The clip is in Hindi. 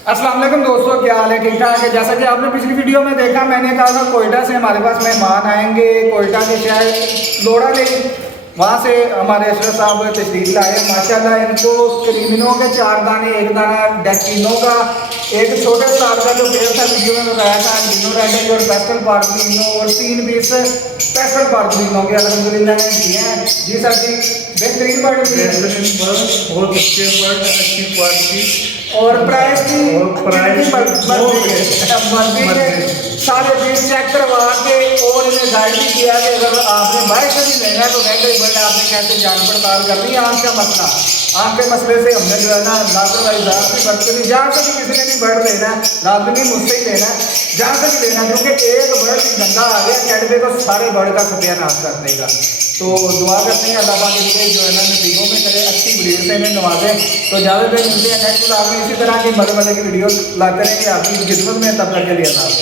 अस्सलाम वालेकुम दोस्तों, क्या हाल है? ठीक ठाक है। जैसा कि आपने पिछली वीडियो में देखा, मैंने कहा था कोयटा से हमारे पास मेहमान आएंगे। कोयटा के शहर लोड़ा नहीं, वहाँ से हमारे अशरफ साहब तशरीफ लाए। माशाल्लाह इनको क्रीमिनों के 4 दाने, 1 दाना डेक्टिनो का, एक छोटे साल का जो पेड़ था वीडियो में बताया था लिनो रेड और पेस्टल पार्टलिनो, और 3 पीस पेस्टल पार्टलिनो के अलहमदिल्ला ने दिए हैं। जी सर जी, बेहतरीन बर्ड, बहुत अच्छे बर्ड, अच्छी क्वालिटी और प्राइस की प्राइस मर्जी के सारे चीज चेक करवा के और इन्हें गाइड भी किया कि अगर आपने बाइक से भी लेना है तो रेंडल बर्ड आपने कैसे जान पड़ताल करनी है। आँख का मसला, आँख के मसले से हमने जो है ना लापरवाही भी बरतनी नहीं, जहाँ से भी किसी ने भी बर्ड लेना है लाजमी मुझसे ही लेना है, जहाँ से भी लेना है, क्योंकि एक बर्ड गंदा आ गया कैडबे तो सारे बर्ड का सत्यानाश कर देगा। तो दुआ करते हैं अल्लाह पाक इनके जो है ना नसीबों में करे, अच्छी ब्रीड से इन्हें नवाजे। तो ज़्यादा देर मिलते हैं नेक्स्ट ब्लॉग में, इसी तरह की बड़े बड़े की वीडियो लाते रहेंगे आपकी खिदमत में। तब तक के लिए अल्लाह हाफ़िज़।